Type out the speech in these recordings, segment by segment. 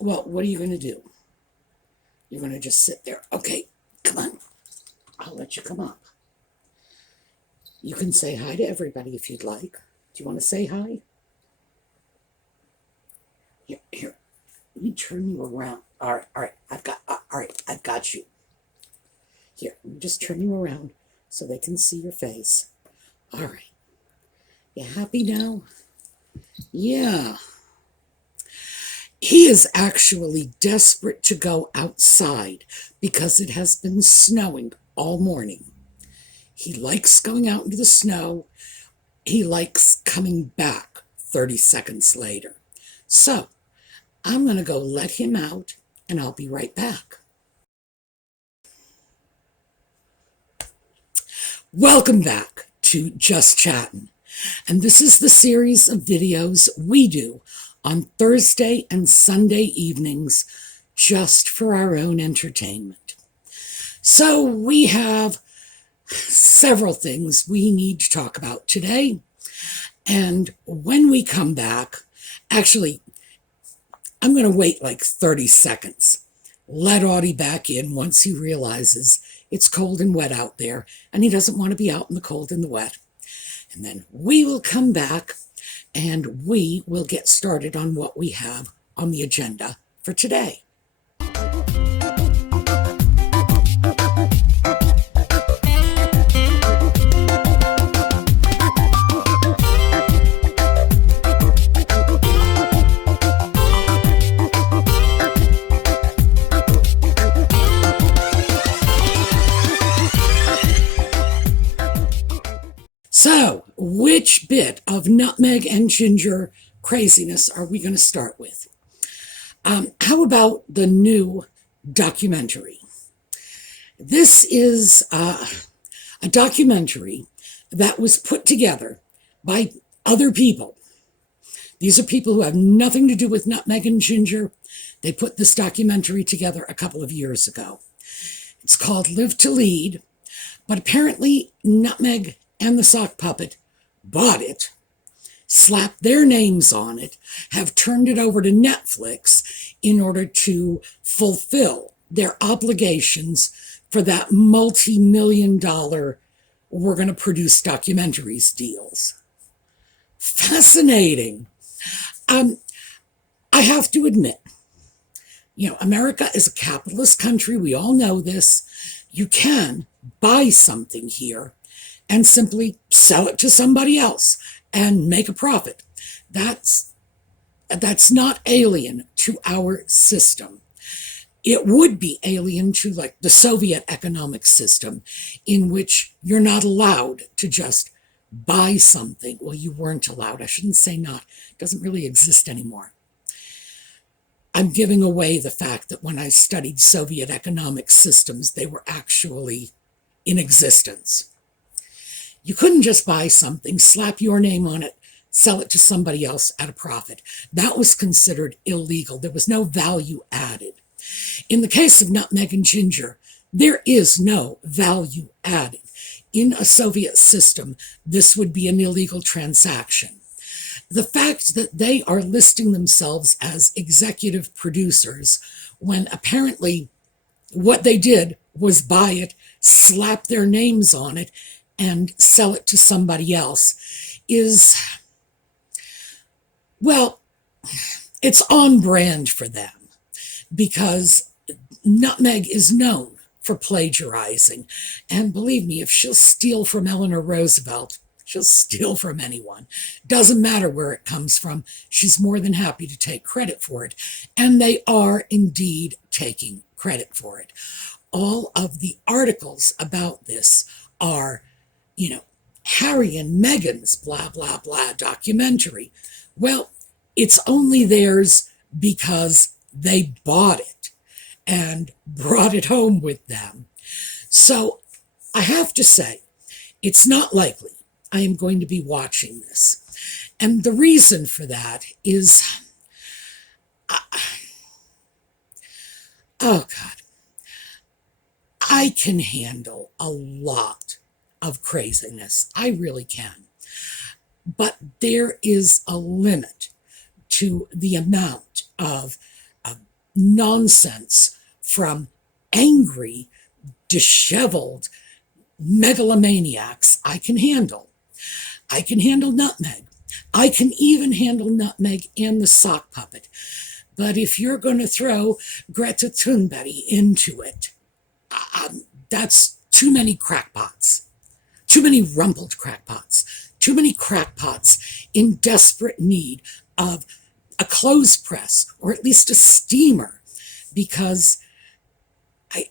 Well, what are you going to do? You're going to just sit there. Okay, come on. I'll let you come up. You can say hi to everybody if you'd like. Do you want to say hi? Here. Let me turn you around. All right. I've got you. Here, let me just turn you around so they can see your face. All right. You happy now? Yeah. He is actually desperate to go outside because it has been snowing all morning. He likes going out into the snow. He likes coming back 30 seconds later. So I'm going to go let him out and I'll be right back. Welcome back to Just Chattin'. And this is the series of videos we do on Thursday and Sunday evenings just for our own entertainment. So we have several things we need to talk about today. And when we come back, actually, I'm going to wait like 30 seconds. Let Audie back in once he realizes it's cold and wet out there and he doesn't want to be out in the cold and the wet. And then we will come back and we will get started on what we have on the agenda for today. So, which bit of nutmeg and ginger craziness are we going to start with? How about the new documentary? This is a documentary that was put together by other people. These are people who have nothing to do with nutmeg and ginger. They put this documentary together a couple of years ago. It's called Live to Lead, but apparently Nutmeg and the Sock Puppet bought it, slapped their names on it, have turned it over to Netflix in order to fulfill their obligations for that multi-million-dollar we're going to produce documentaries deals. Fascinating. I have to admit, America is a capitalist country. We all know this. You can buy something here and simply sell it to somebody else and make a profit. That's not alien to our system. It would be alien to like the Soviet economic system in which you're not allowed to just buy something. Well, you weren't allowed. I shouldn't say not. It doesn't really exist anymore. I'm giving away the fact that when I studied Soviet economic systems, they were actually in existence. You couldn't just buy something, slap your name on it, sell it to somebody else at a profit. That was considered illegal. There was no value added. In the case of nutmeg and ginger, there is no value added. In a Soviet system, this would be an illegal transaction. The fact that they are listing themselves as executive producers when apparently what they did was buy it, slap their names on it, and sell it to somebody else is, well, it's on brand for them because Nutmeg is known for plagiarizing. And believe me, if she'll steal from Eleanor Roosevelt, she'll steal from anyone. Doesn't matter where it comes from. She's more than happy to take credit for it. And they are indeed taking credit for it. All of the articles about this are, Harry and Meghan's blah, blah, blah documentary. Well, it's only theirs because they bought it and brought it home with them. So I have to say, it's not likely I am going to be watching this. And the reason for that is, oh God, I can handle a lot of craziness. I really can. But there is a limit to the amount of nonsense from angry, disheveled megalomaniacs, I can handle. I can handle Nutmeg. I can even handle Nutmeg and the sock puppet. But if you're going to throw Greta Thunberg into it, that's too many crackpots. Too many rumpled crackpots. Too many crackpots in desperate need of a clothes press or at least a steamer, because I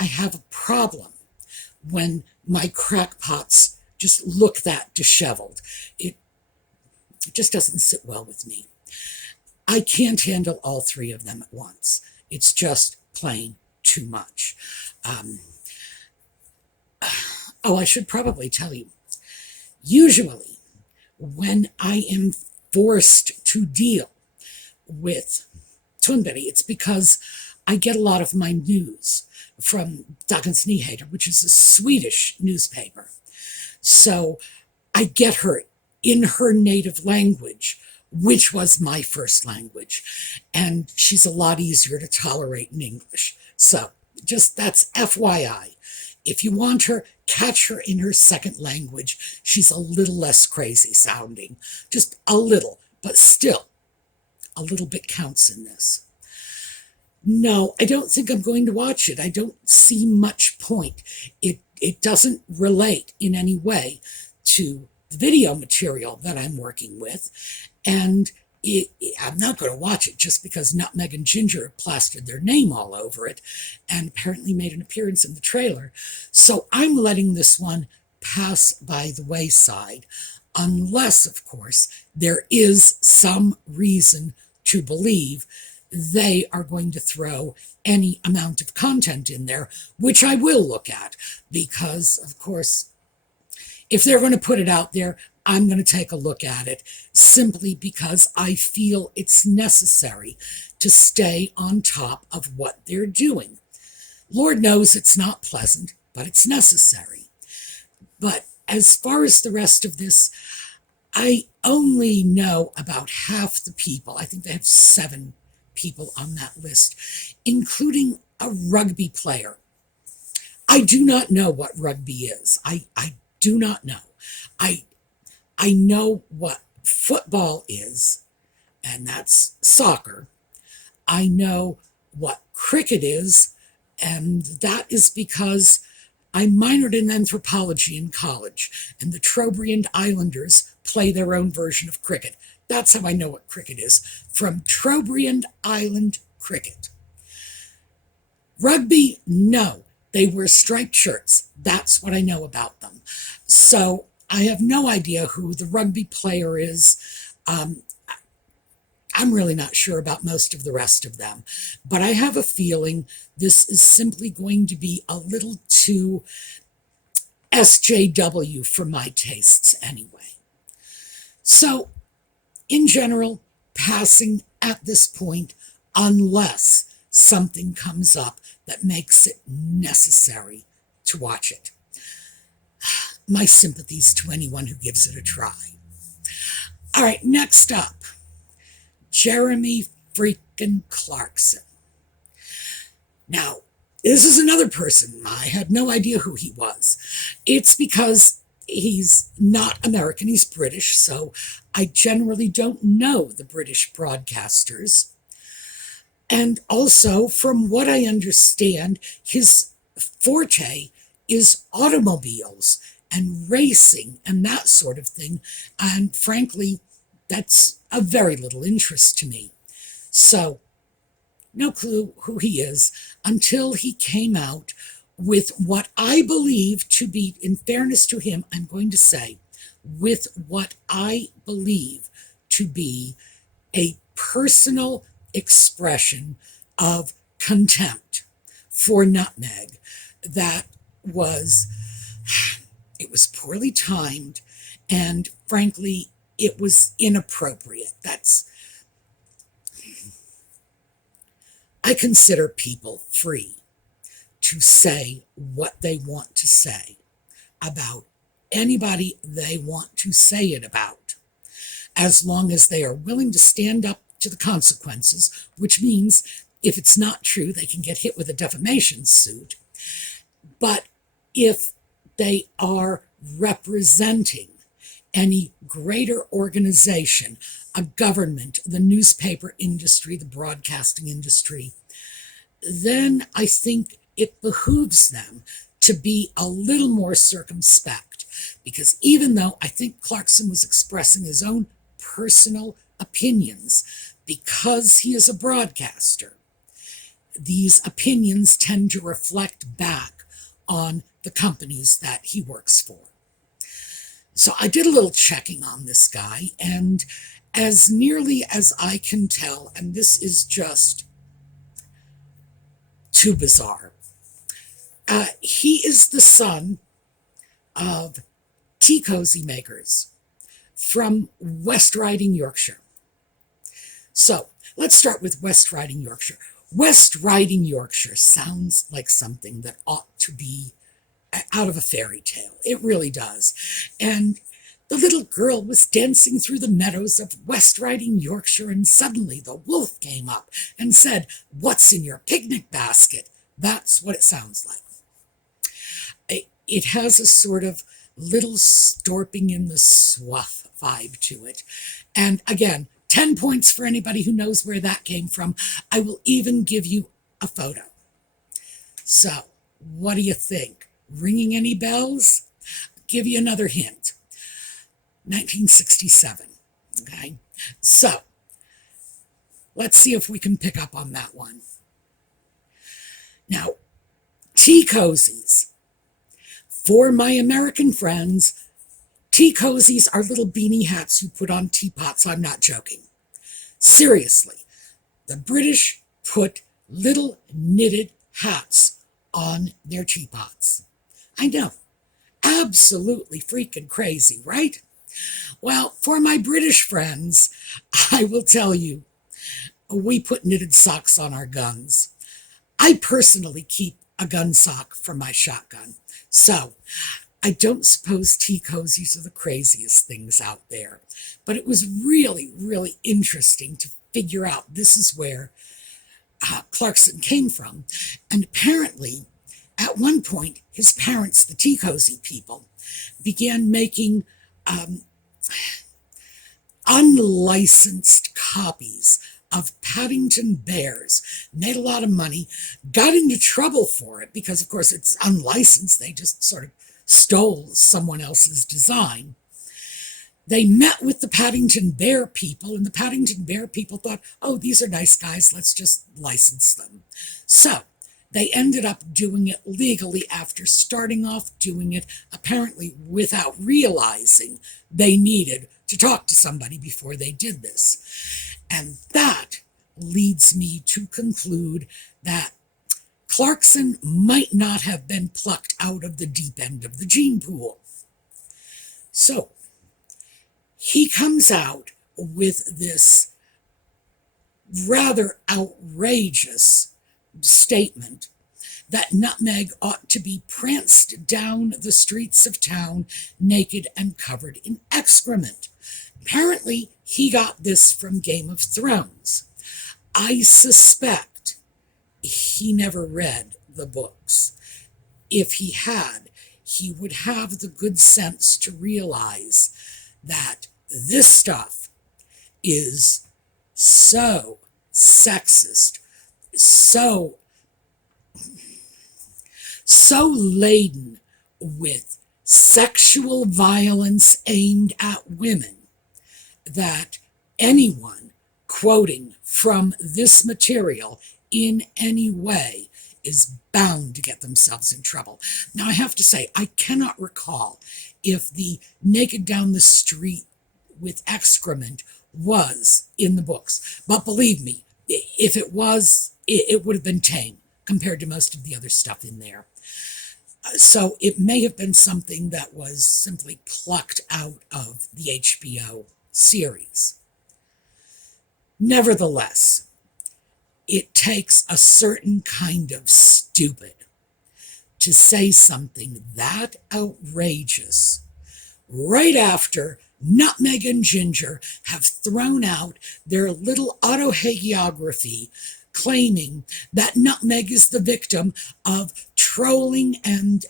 have a problem when my crackpots just look that disheveled. It just doesn't sit well with me. I can't handle all three of them at once. It's just plain too much. I should probably tell you, usually when I am forced to deal with Thunberg, it's because I get a lot of my news from Dagens Nyheter, which is a Swedish newspaper. So I get her in her native language, which was my first language. And she's a lot easier to tolerate in English. So just that's FYI. If you want her, catch her in her second language. She's a little less crazy sounding. Just a little, but still, a little bit counts in this. No, I don't think I'm going to watch it. I don't see much point. It doesn't relate in any way to the video material that I'm working with. And I'm not going to watch it just because Nutmeg and Ginger plastered their name all over it and apparently made an appearance in the trailer. So I'm letting this one pass by the wayside, unless, of course, there is some reason to believe they are going to throw any amount of content in there, which I will look at, because, of course, if they're going to put it out there, I'm going to take a look at it, simply because I feel it's necessary to stay on top of what they're doing. Lord knows it's not pleasant, but it's necessary. But as far as the rest of this, I only know about half the people. I think they have 7 people on that list, including a rugby player. I do not know what rugby is. I do not know. I know what football is, and that's soccer. I know what cricket is, and that is because I minored in anthropology in college, and the Trobriand Islanders play their own version of cricket. That's how I know what cricket is, from Trobriand Island cricket. Rugby, no. They wear striped shirts. That's what I know about them. So I have no idea who the rugby player is. I'm really not sure about most of the rest of them. But I have a feeling this is simply going to be a little too SJW for my tastes anyway. So, in general, passing at this point, unless something comes up that makes it necessary to watch it. My sympathies to anyone who gives it a try. All right, next up, Jeremy freaking Clarkson. Now, this is another person. I had no idea who he was. It's because he's not American, he's British, so I generally don't know the British broadcasters. And also, from what I understand, his forte is automobiles and racing and that sort of thing. And frankly, that's of very little interest to me. So, no clue who he is until he came out with what I believe to be, in fairness to him, I'm going to say, with what I believe to be a personal expression of contempt for Nutmeg that was, it was poorly timed, and frankly, it was inappropriate. I consider people free to say what they want to say about anybody they want to say it about, as long as they are willing to stand up to the consequences, which means if it's not true, they can get hit with a defamation suit. But if they are representing any greater organization, a government, the newspaper industry, the broadcasting industry, then I think it behooves them to be a little more circumspect. Because even though I think Clarkson was expressing his own personal opinions, because he is a broadcaster, these opinions tend to reflect back on the companies that he works for. So I did a little checking on this guy, and as nearly as I can tell, and this is just too bizarre, he is the son of tea cozy makers from West Riding, Yorkshire. So let's start with West Riding, Yorkshire. West Riding, Yorkshire sounds like something that ought to be out of a fairy tale. It really does. And the little girl was dancing through the meadows of West Riding, Yorkshire, and suddenly the wolf came up and said, "What's in your picnic basket?" That's what it sounds like. It has a sort of little storping in the swath vibe to it. And again, 10 points for anybody who knows where that came from. I will even give you a photo. So, what do you think? Ringing any bells? I'll give you another hint. 1967. Okay? So, let's see if we can pick up on that one. Now, tea cozies. For my American friends, tea cozies are little beanie hats you put on teapots. I'm not joking. Seriously, the British put little knitted hats on their teapots. I know, absolutely freaking crazy, right? Well, for my British friends, I will tell you, we put knitted socks on our guns. I personally keep a gun sock for my shotgun. So, I don't suppose tea cozies are the craziest things out there. But it was really, really interesting to figure out this is where Clarkson came from. And apparently, at one point, his parents, the tea cozy people, began making unlicensed copies of Paddington Bears, made a lot of money, got into trouble for it because, of course, it's unlicensed. They just sort of stole someone else's design. They met with the Paddington Bear people, and the Paddington Bear people thought, oh, these are nice guys, let's just license them. So they ended up doing it legally after starting off doing it apparently without realizing they needed to talk to somebody before they did this. And that leads me to conclude that Clarkson might not have been plucked out of the deep end of the gene pool. So he comes out with this rather outrageous statement that Nutmeg ought to be pranced down the streets of town naked and covered in excrement. Apparently, he got this from Game of Thrones. I suspect he never read the books. If he had, he would have the good sense to realize that this stuff is so sexist, so laden with sexual violence aimed at women that anyone quoting from this material in any way is bound to get themselves in trouble. Now, I have to say, I cannot recall if the naked down the street with excrement was in the books. But believe me, if it was, it would have been tame compared to most of the other stuff in there. So it may have been something that was simply plucked out of the HBO series. Nevertheless, it takes a certain kind of stupid to say something that outrageous right after Nutmeg and Ginger have thrown out their little autohagiography claiming that Nutmeg is the victim of trolling and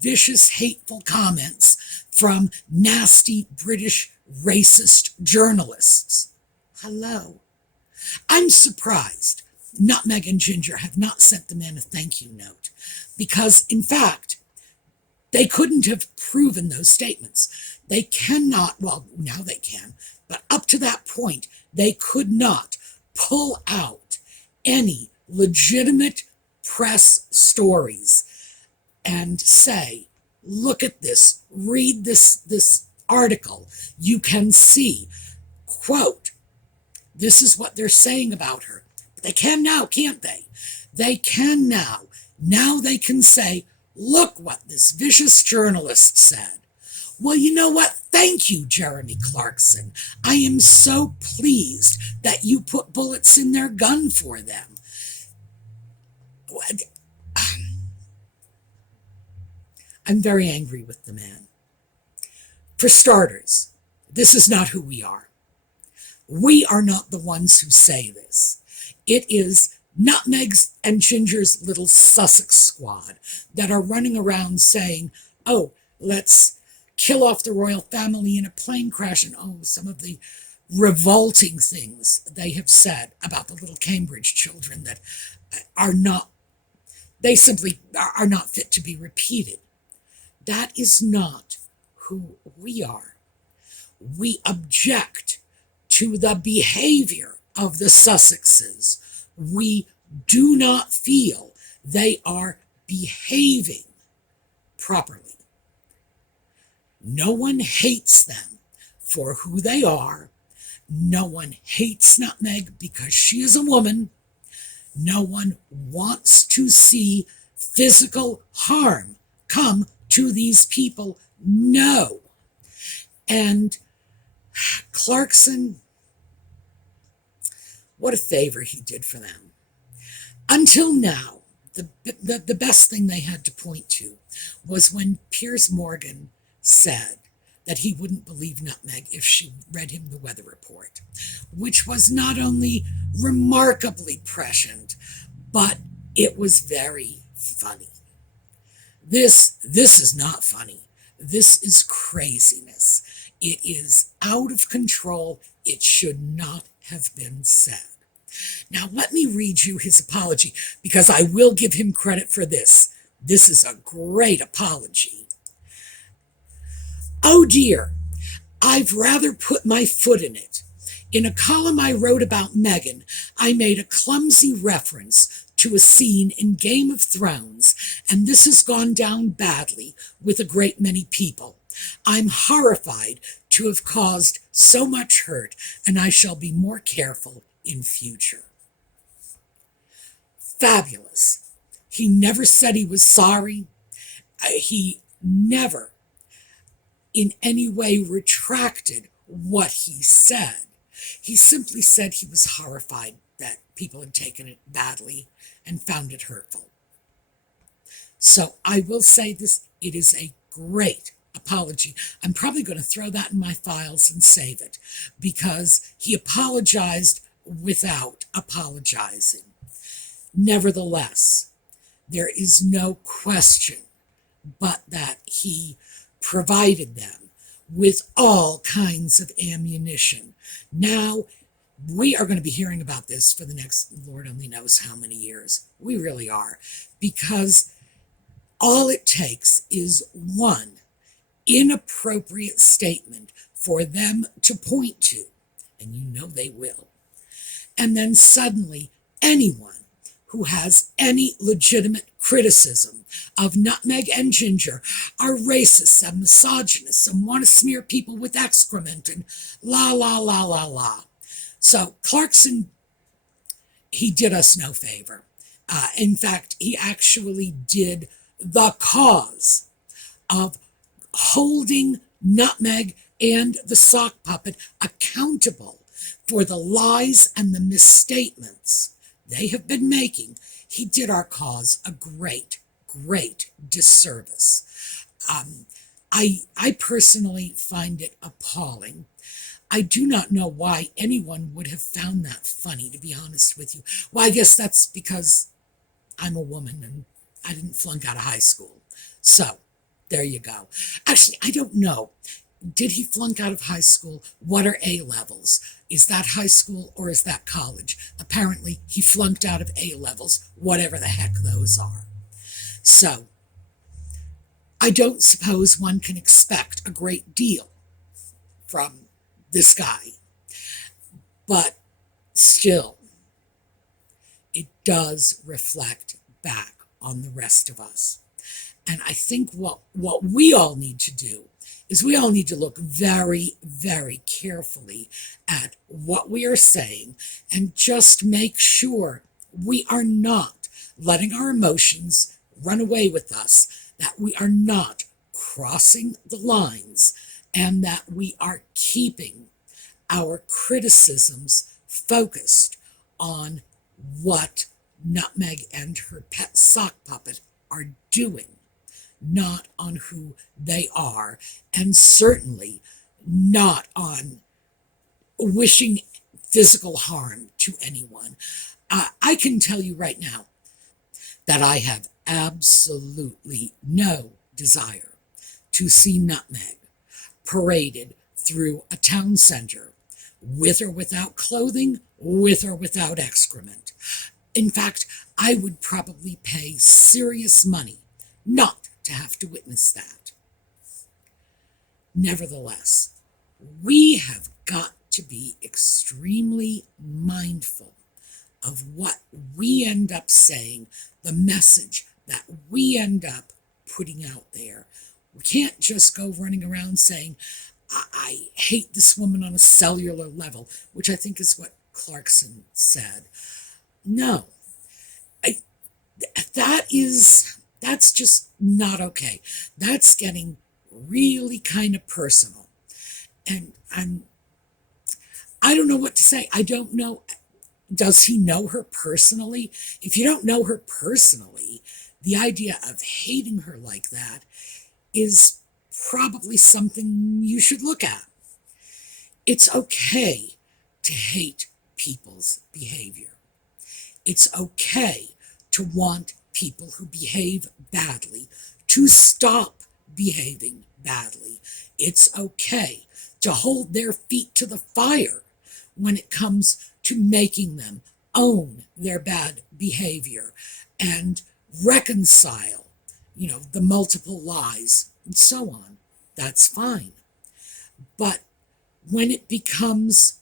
vicious, hateful comments from nasty British racist journalists. Hello. I'm surprised Nutmeg and Ginger have not sent the man a thank you note because, in fact, they couldn't have proven those statements. They cannot, well, now they can, but up to that point, they could not pull out any legitimate press stories and say, look at this, read this article. You can see, quote, this is what they're saying about her. But they can now, can't they? They can now. Now they can say, look what this vicious journalist said. Well, you know what? Thank you, Jeremy Clarkson. I am so pleased that you put bullets in their gun for them. I'm very angry with the man. For starters, this is not who we are. We are not the ones who say this. It is Nutmeg's and Ginger's little Sussex squad that are running around saying, oh, let's kill off the royal family in a plane crash, and oh, some of the revolting things they have said about the little Cambridge children that are not, they simply are not fit to be repeated. That is not who we are. We object to the behavior of the Sussexes. We do not feel they are behaving properly. No one hates them for who they are. No one hates Nutmeg because she is a woman. No one wants to see physical harm come to these people. No. And Clarkson, what a favor he did for them. Until now, the best thing they had to point to was when Piers Morgan said that he wouldn't believe Nutmeg if she read him the weather report, which was not only remarkably prescient, but it was very funny. This is not funny. This is craziness. It is out of control. It should not have been said. Now, let me read you his apology, because I will give him credit for this. This is a great apology. Oh dear, I've rather put my foot in it. In a column I wrote about Meghan, I made a clumsy reference to a scene in Game of Thrones, and this has gone down badly with a great many people. I'm horrified to have caused so much hurt, and I shall be more careful in future. Fabulous. He never said he was sorry. He never in any way retracted what he said. He simply said he was horrified that people had taken it badly and found it hurtful. So I will say this, it is a great apology. I'm probably going to throw that in my files and save it, because he apologized without apologizing. Nevertheless, there is no question but that he provided them with all kinds of ammunition. Now, we are going to be hearing about this for the next Lord only knows how many years. We really are. Because all it takes is one inappropriate statement for them to point to, and you know they will. And then suddenly, anyone who has any legitimate criticism of Nutmeg and Ginger are racists and misogynists and want to smear people with excrement and la, la, la, la, la. So Clarkson, he did us no favor. In fact, he actually did the cause of holding Nutmeg and the sock puppet accountable for the lies and the misstatements they have been making. He did our cause a great, great disservice. I personally find it appalling. I do not know why anyone would have found that funny, to be honest with you. Well, I guess that's because I'm a woman and I didn't flunk out of high school. So, there you go. Actually, I don't know. Did he flunk out of high school? What are A levels? Is that high school or is that college? Apparently, he flunked out of A levels, whatever the heck those are. So, I don't suppose one can expect a great deal from this guy, but still, it does reflect back on the rest of us. And I think what we all need to do is we all need to look very, very carefully at what we are saying and just make sure we are not letting our emotions run away with us, that we are not crossing the lines, and that we are keeping our criticisms focused on what Nutmeg and her pet sock puppet are doing, not on who they are, and certainly not on wishing physical harm to anyone. I can tell you right now that I have absolutely no desire to see Nutmeg paraded through a town center with or without clothing, with or without excrement. In fact, I would probably pay serious money not to have to witness that. Nevertheless, we have got to be extremely mindful of what we end up saying, the message that we end up putting out there. We can't just go running around saying, I hate this woman on a cellular level, which I think is what Clarkson said. No, that's just not okay. That's getting really kind of personal. And I don't know what to say. I don't know. Does he know her personally? If you don't know her personally, the idea of hating her like that is probably something you should look at. It's okay to hate people's behavior. It's okay to want people who behave badly to stop behaving badly. It's okay to hold their feet to the fire when it comes to making them own their bad behavior and reconcile, the multiple lies and so on. That's fine. But when it becomes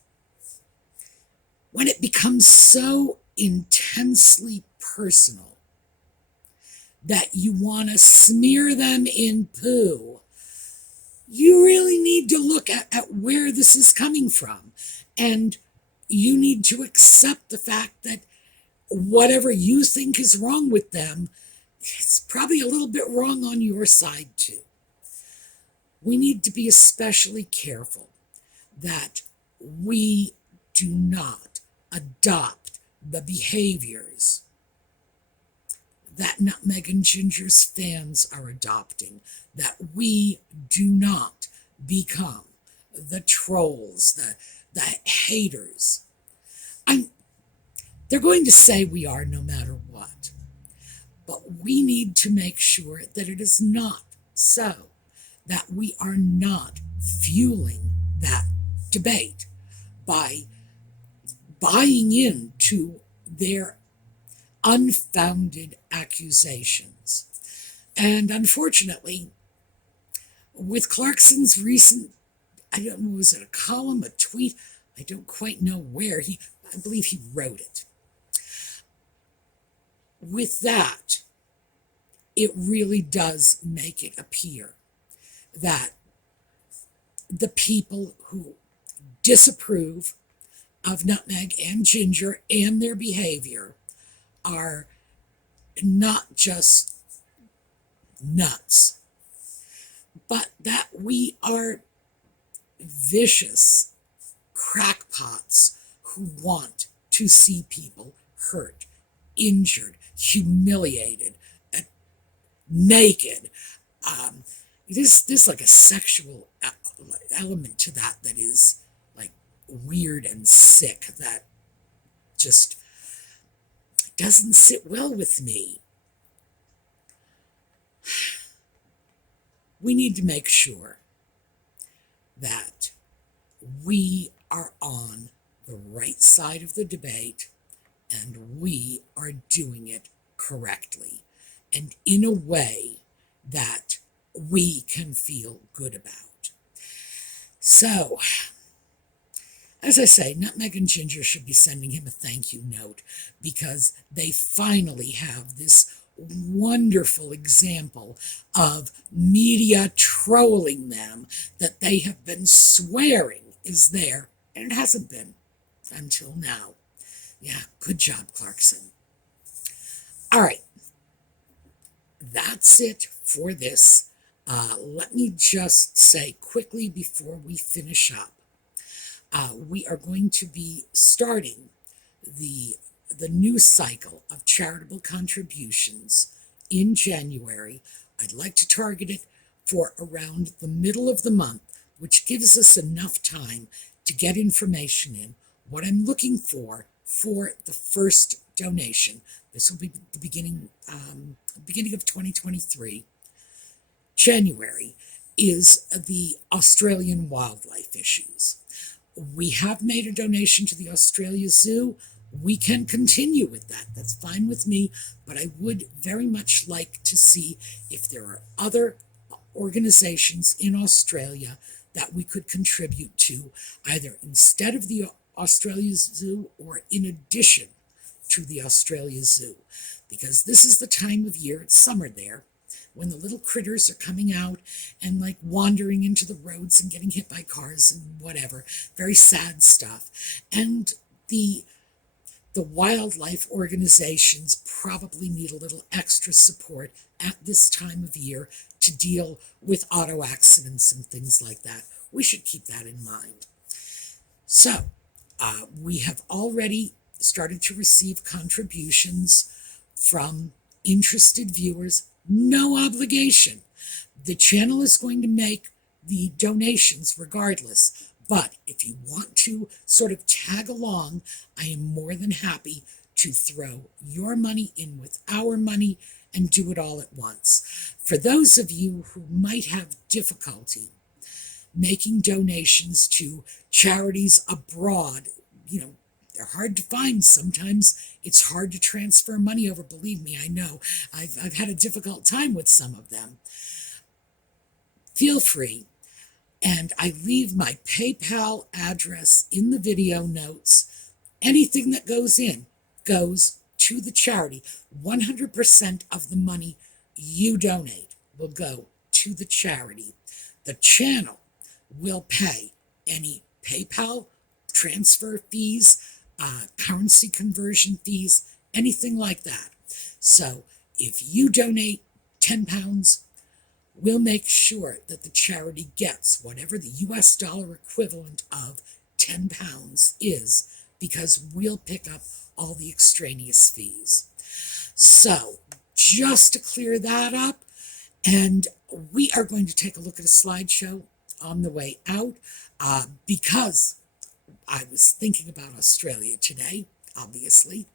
so intensely personal that you want to smear them in poo, you really need to look at where this is coming from. And you need to accept the fact that whatever you think is wrong with them, it's probably a little bit wrong on your side too. We need to be especially careful that we do not adopt the behaviors that Nutmeg and Ginger's fans are adopting, that we do not become the trolls, the haters. They're going to say we are no matter what, but we need to make sure that it is not so, that we are not fueling that debate by buying into their unfounded accusations. And unfortunately, with Clarkson's recent, I don't know, was it a column, a tweet? I don't quite know where. I believe he wrote it. With that, it really does make it appear that the people who disapprove of Nutmeg and Ginger and their behavior are not just nuts, but that we are vicious crackpots who want to see people hurt, injured, humiliated, naked, There's like a sexual element to that is like weird and sick, that just doesn't sit well with me. We need to make sure that we are on the right side of the debate and we are doing it correctly and in a way that we can feel good about. So, as I say, Nutmeg and Ginger should be sending him a thank you note, because they finally have this wonderful example of media trolling them that they have been swearing is there, and it hasn't been until now. Yeah, good job, Clarkson. All right, that's it for this. Let me just say quickly before we finish up, we are going to be starting the new cycle of charitable contributions in January. I'd like to target it for around the middle of the month, which gives us enough time to get information in. What I'm looking for the first donation, this will be the beginning of 2023, January, is the Australian wildlife issues. We have made a donation to the Australia Zoo. We can continue with that. That's fine with me, but I would very much like to see if there are other organizations in Australia that we could contribute to, either instead of the Australia Zoo or in addition to the Australia Zoo, because this is the time of year, it's summer there, when the little critters are coming out and like wandering into the roads and getting hit by cars and whatever, very sad stuff. And the wildlife organizations probably need a little extra support at this time of year to deal with auto accidents and things like that. We should keep that in mind. So, we have already started to receive contributions from interested viewers. No obligation. The channel is going to make the donations regardless. But if you want to sort of tag along, I am more than happy to throw your money in with our money and do it all at once. For those of you who might have difficulty making donations to charities abroad, they're hard to find. Sometimes it's hard to transfer money over. Believe me, I know. I've had a difficult time with some of them. Feel free. And I leave my PayPal address in the video notes. Anything that goes in goes to the charity. 100% of the money you donate will go to the charity. The channel will pay any PayPal transfer fees, currency conversion fees, anything like that. So if you donate £10, we'll make sure that the charity gets whatever the US dollar equivalent of £10 is, because we'll pick up all the extraneous fees. So just to clear that up, and we are going to take a look at a slideshow on the way out, because I was thinking about Australia today, obviously.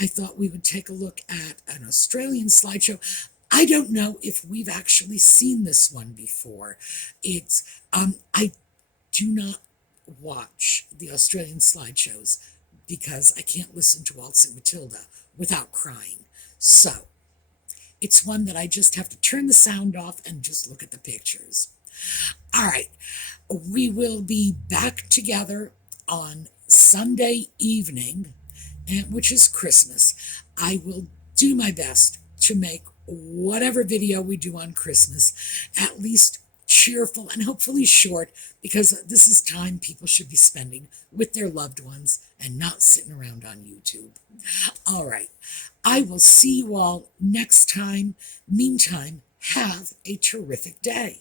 I thought we would take a look at an Australian slideshow. I don't know if we've actually seen this one before. It's, I do not watch the Australian slideshows because I can't listen to Waltzing Matilda without crying. So, it's one that I just have to turn the sound off and just look at the pictures. All right, we will be back together on Sunday evening, which is Christmas. I will do my best to make whatever video we do on Christmas at least cheerful and hopefully short, because this is time people should be spending with their loved ones and not sitting around on YouTube. All right, I will see you all next time. Meantime, have a terrific day.